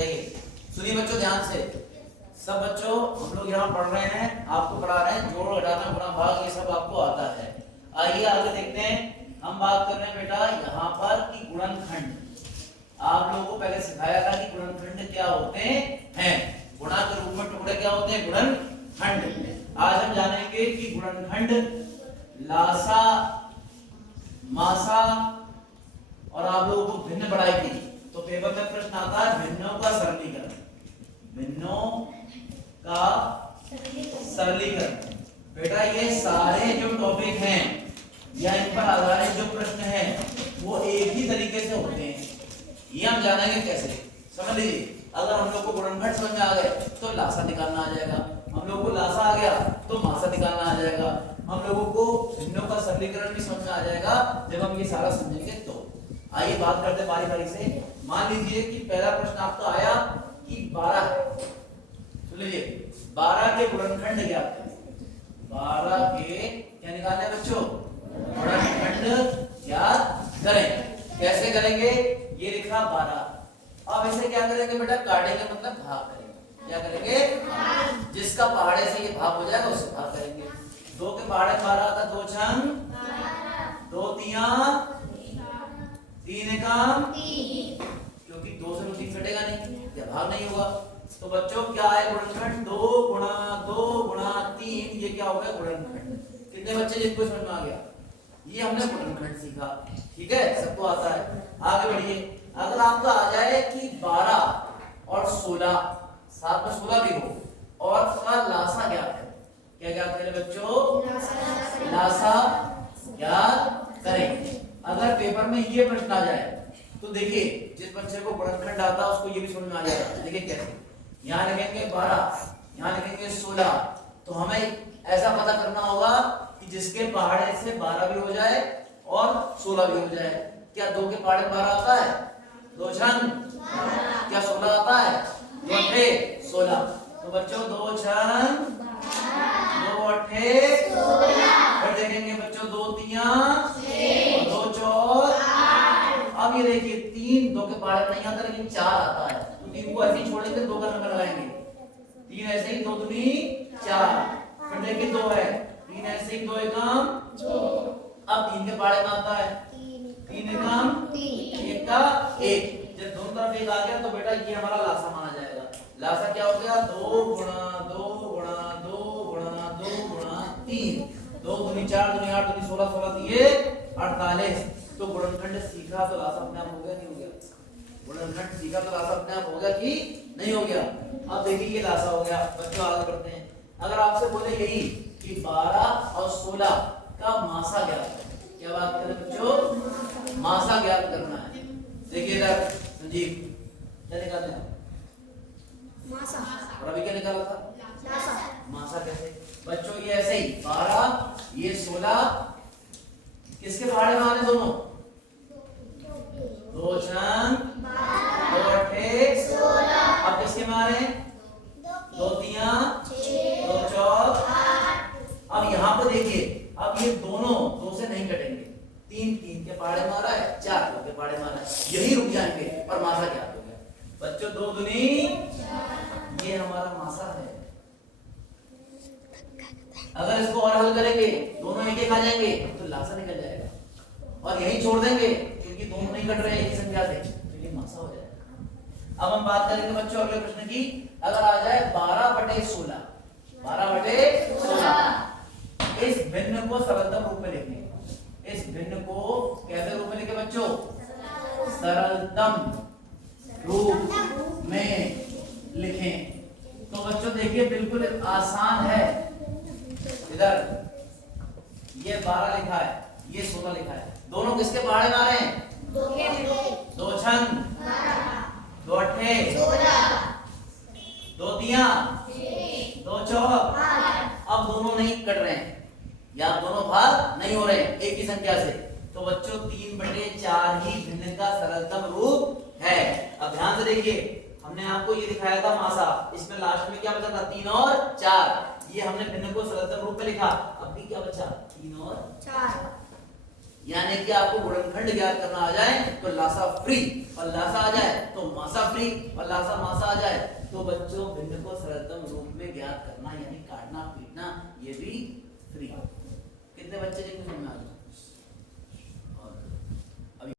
देखिए सुनिए बच्चों ध्यान से, सब बच्चों हम लोग यहाँ पढ़ रहे हैं, आपको पढ़ा रहे हैं जोड़ घटाना गुणा भाग, ये सब आपको आता है। आइए आगे देखते हैं। हम बात कर रहे हैं बेटा यहाँ पर कि गुणनखंड। आप लोगों को पहले सिखाया था कि गुणनखंड क्या होते हैं, गुणा के रूप में टुकड़े क्या होते हैं, गुणनखंड। आज हम जानेंगे कि गुणनखंड लासा मासा और आप लोगों को भिन्न बढ़ाएगी। तो पेपर में प्रश्न आता है भिन्नों का सरलीकरण, भिन्नों का सरलीकरण। बेटा ये सारे जो टॉपिक हैं या इन पर आधारित जो प्रश्न हैं वो एक ही तरीके से होते हैं। ये हम जानेंगे कैसे, समझ लीजिए। अगर हम लोग को गुणनखंड समझ में आ गए तो लासा निकालना आ जाएगा, हम लोग को लासा आ गया तो मासा निकालना आ जाएगा, हम लोगों को भिन्नों का सरलीकरण भी समझ में आ जाएगा जब हम ये सारा समझेंगे। तो आइए बात करते हैं बारी बारी से। मान लीजिए कि पहला प्रश्न आपका आया कि 12 है, सुन लीजिए 12 के गुणनखंड ज्ञात करें। 12 के क्या निकालने हैं बच्चों, गुणनखंड ज्ञात करें। कैसे करेंगे, ये लिखा 12। अब इसे क्या करेंगे बेटा, काटेंगे मतलब भाग करेंगे। क्या करेंगे, जिसका पहाड़े से ये भाग हो जाएगा उससे भाग करेंगे। 2 के पहाड़े 12 आता, 2 छंग 2 तिया 3 एकम 3, क्योंकि 2 से 3 कटेगा नहीं, या भाग नहीं होगा। तो बच्चों क्या है गुणनखंड, 2 गुणा 2 गुणा 3, ये क्या हो गया गुणनखंड। कितने बच्चे जिनको समझ में आ गया, ये हमने गुणनखंड सीखा। ठीक है, सबको आता है। आगे बढ़िए। अगर आपका आ जाए कि 12 और 16, साथ में 16 भी हो और उसका लासा ज्ञात है, क्या ज्ञात करें बच्चों, लासा ज्ञात करें। अगर पेपर में ये प्रश्न आ जाए तो देखिए जिस बच्चे को गुणनखंड आता है उसको ये भी समझ में आ जाएगा। देखिए कैसे, यहाँ लिखेंगे 12, यहाँ लिखेंगे 16, तो हमें ऐसा पता करना होगा कि जिसके पहाड़े से 12 भी हो जाए और 16 भी हो जाए। क्या 2 के पहाड़े 12 आता है, 2 छंग, क्या 16 आता है, 2 अट्ठे 16। तो बच्चों 2 छंग 2 अट्ठे 16। फिर देखेंगे बच्चों 2 तिया 2 चौक 8। अब ये देखिए 3 2 के पहाड़े नहीं आता लेकिन 4 आता है, तो 3 को ऐसे ही छोड़ेंगे, 2 का नंबर लगाएंगे, 3 ऐसे ही 2 दूनी 4। फिर देखिए 2 है, 3 ऐसे ही 2 एकम 2। अब 3 के पहाड़े में आता है 3 एकम 3, 1 का 1। जब दोनों तरफ 1 आ गया तो बेटा ये हमारा लासा माना जाएगा। लासा क्या हो गया, 2 गुणा 2 गुणा 2 गुणा 2 गुणा 3, 2 दूनी 4 दूनी 8 दूनी 16 16 दिए 48। तो गुणनखंड सीखा तो लासा अपने आप हो गया, नहीं हो गया? गुणनखंड सीखा तो लासा अपने आप हो गया कि नहीं हो गया? अब देखिए ये लासा हो गया। बच्चों आगे बढ़ते हैं। अगर आपसे बोले यही कि 12 और 16 का मासा ज्ञात करें, क्या बात करें बच्चों, मासा ज्ञात करना है। देखिए इधर संजीव क्या निकालते हैं, मासा। और अभी क्या निकाला था, लासा। मासा कैसे बच्चों, ये ऐसे ही 12 ये 16, किसके पहाड़े में आने दोनों, 2 छंग 2 अट्ठे 16। अब किसके में आ रहे हैं, 2 तिया 2 चौक 8। अब यहाँ पर देखिए, अब ये दोनों 2 से नहीं कटेंगे, 3 3 के पहाड़े में आ रहा है, 4 2 के पहाड़े में आ रहा है, यही रुक जाएंगे और मासा क्या हो गया बच्चों, 2 दूनी 4, ये हमारा मासा है। अगर इसको और हल करेंगे, दोनों एक एक आ जाएंगे तो लासा निकल जाएगा, और यही छोड़ देंगे क्योंकि दोनों नहीं कट रहे हैं एक संख्या से, तो ये मासा हो जाएगा। अब हम बात करेंगे बच्चों अगले प्रश्न की। अगर आ जाए 12/16, 12/16, इस भिन्न को सरलतम रूप में लिखें। इस भिन्न को कैसे रूप में लिखे बच्चों, सरलतम रूप में लिखें। तो बच्चों देखिए बिल्कुल आसान है। इधर ये 12 लिखा है, ये 16 लिखा है, दोनों किसके पहाड़े में आ रहे हैं, 2 छंग 2 अट्ठे 2 तिया 2 चौक 8। अब दोनों नहीं कट रहे हैं या दोनों भाग नहीं हो रहे हैं एक ही संख्या से, तो बच्चों 3/4 ही भिन्न का सरलतम रूप है। अब ध्यान से देखिए, हमने आपको ये दिखाया था मासा, इसमें लास्ट में क्या बचा था, 3 और 4, ये हमने भिन्न को सरलतम रूप में लिखा। अब भी क्या बचा, 3 और 4। यानी कि आपको गुणनखंड ज्ञात करना आ जाए तो लासा फ्री, और लासा आ जाए तो मासा फ्री, और लासा मासा आ जाए तो बच्चों भिन्न को सरलतम रूप में ज्ञात करना यानी काटना पीटना ये भी फ्री।